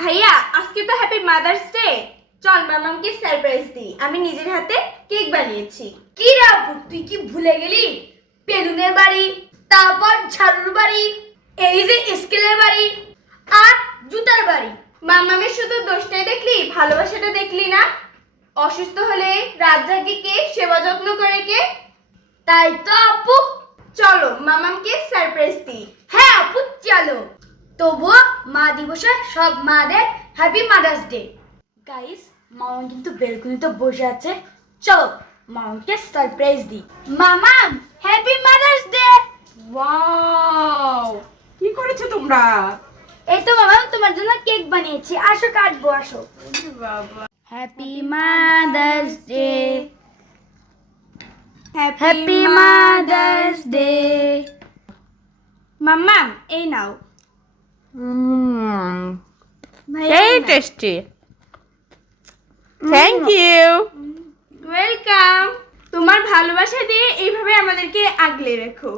ভাইয়া আজকে তো হ্যাপি মাদার্স ডে, চল মামামকে সারপ্রাইজ দিই। আমি নিজের হাতে কেক বানিয়েছি। কি রে আপু, তুই কি ভুলে গেলি? বেলুনের বাড়ি, তারপর ঝাড়ুর বাড়ি, এই যে স্কেলের বাড়ি আর জুতার বাড়ি। মামামের শুধু দোষটাই দেখলি, ভালোবাসাটা দেখলি না? অসুস্থ হলে রাত জাগিয়ে কে, সেবা যত্ন করে কে? তাই তো আপু। চলো মামামকে সারপ্রাইজ দিই। হ্যাঁ আপু চলো। তবুও মা দিবসে সব মাদের হ্যাপি মাদার্স ডে। গাইস, মামা কিন্তু বেলকুনিতে বসে আছে, চলো মামাকে সারপ্রাইজ দিই। মামাম হ্যাপি মাদার্স ডে। ওয়াও, কি করেছো তোমরা? এই তো মামাম তোমার জন্য কেক বানিয়েছি, আসো কাটবো, আসো। বাবা, happy mother's day, happy mother's day. মামাম এই নাও। ভাইয়া very tasty. Thank you. Welcome. তোমার ভালোবাসা দিয়ে এইভাবে আমাদেরকে আগলে রেখো।